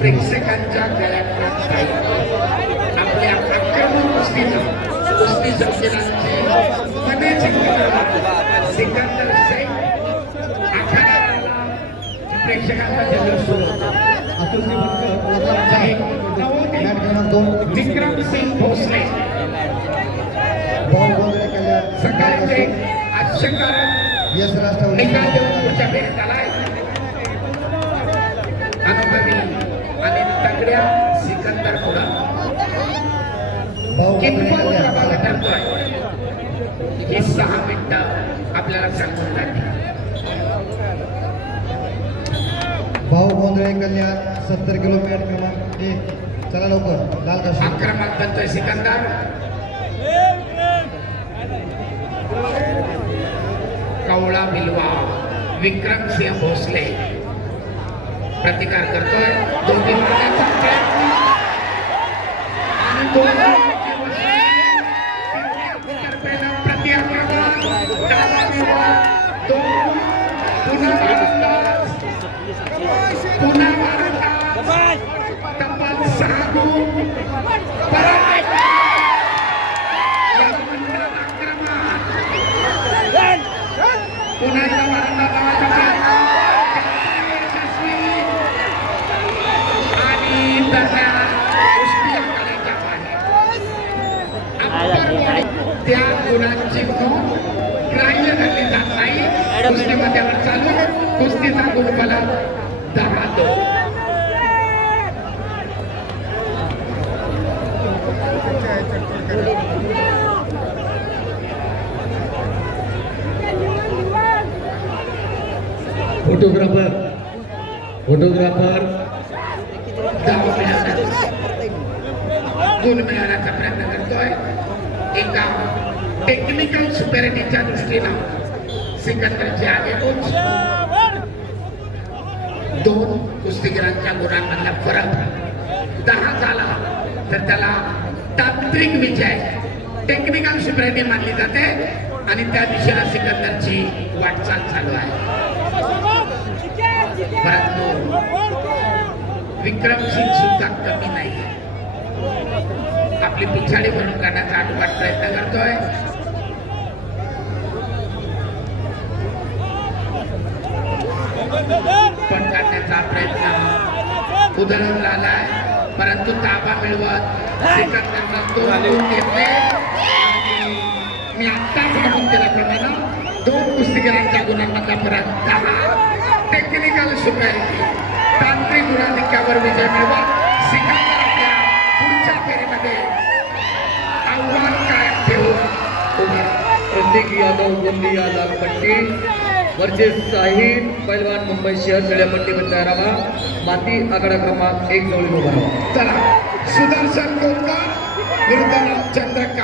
प्रेक्षकांच्या गळ्यात आपल्या आक्रमक कुस्ती संचलनाची मने जिंकणारा सिकंदर शेख आखाड्याला प्रेक्षकांचा जल्लोष सुरू होता. विक्रम सिंग भोसले सकाळचे आश्चर्यकारक निकाल देऊन पुढच्या फेरीत आलाय. अनुभवी आणि तगड्या सिकंदर पुढा कितपत प्रभावी ठरतोय ही 6 मिनिटं आपल्याला सांगून जाते. भाऊ गोंधळे कल्याण 70 किलो मॅट क्रमांक 1. चला लवकर लाल काशी आक्रमक बनतोय सिकंदर. कवळा बिलवा विक्रम सिंह भोसले प्रतिकार करतोय. दोन्ही मार्गाचा प्रयत्न आणि प्रति आक्रमण पुन्हा तब्बल 6 गुण पुन्हा आणि दरम्यान कुस्ती आखाड्याच्या बाहेर त्या गुणांची नोंद ग्राह्य धरली जात नाही. कुस्तीमध्ये चालू कुस्तीचा गुणफला 10-2. फोटोग्राफर गुण मिळवण्याचा प्रयत्न करतोय. एका टेक्निकल सुपेरिटीच्या दृष्टीनं सिकंदरची आगेकूच 2 कुस्तीगिरांच्या गुणांमधला फरक 10 झाला तर त्याला तांत्रिक विजय टेक्निकल सुपेरिटी मानली जाते आणि त्या दिशेला सिकंदरची वाटचाल चालू आहे. परंतु विक्रम सिंग सुद्धा कमी नाही. आपली पिछाडी भरून काढण्याचा आटोकाट प्रयत्न करतोय. पण काढण्याचा प्रयत्न उधळून आलाय परंतु ताबा मिळवत सिकंदरला 2 गुण घेतले. मी आत्ताच म्हणून दिल्याप्रमाणे 2 कुस्तीगिरांच्या गुणांमधला फरक 10. टेक्निकल सुपेरिटी तांत्रिक गुणाधिक्यावर विजय मिळवत सिकंदर आपल्या पुढच्या फेरीमध्ये आव्हान कायम ठेवून उभा. प्रतीक यादव गोंदिया लाल पट्टी वरचे साहिल पैलवान मुंबई शहर निळ्या पट्टीवर तयार राहा. माती आकडा क्रमांक 1 जोडून उभा राहा. चला सुदर्शन कोलकर विरुद्ध चंद्रकांत